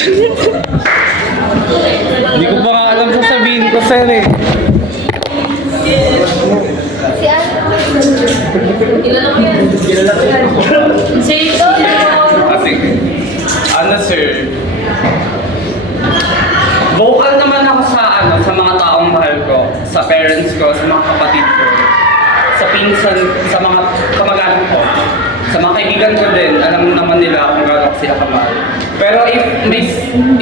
Hindi ko pa nga alam sasabihin ko sir eh. Si ano? Kilala mo yan? Si Ito. Kasi, ano sir, vocal naman ako sa mga taong mahal ko, sa parents ko, sa mga kapatid ko, sa pinsan, sa mga kamag-anak ko, sa mga kaibigan ko din, alam naman nila kung gaano sila kamahal. Pero if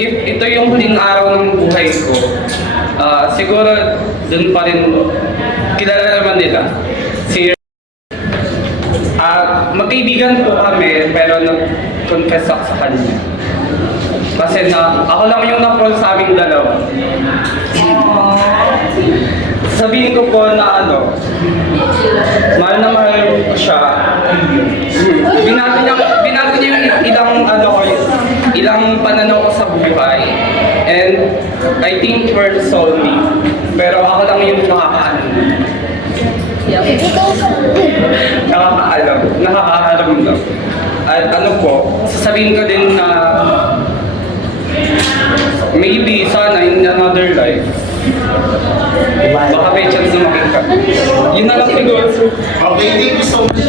ito yung huling araw ng buhay ko, siguro dun pa rin kilala naman nila. Magkaibigan po kami, pero nag-confess ako sa kanya. Kasi ako lang yung na-fall sa aming dalawa. Sabihin ko po na mahal na mahal ko siya. Binago niya yung ilang pananaw ko sa buhay. And I think we're soulmate. Pero ako lang yung nakakaalam. At sasabihin ko din na maybe sana in another life, baka may chance na makita. Yun na lang siguro. Okay, thank you so much.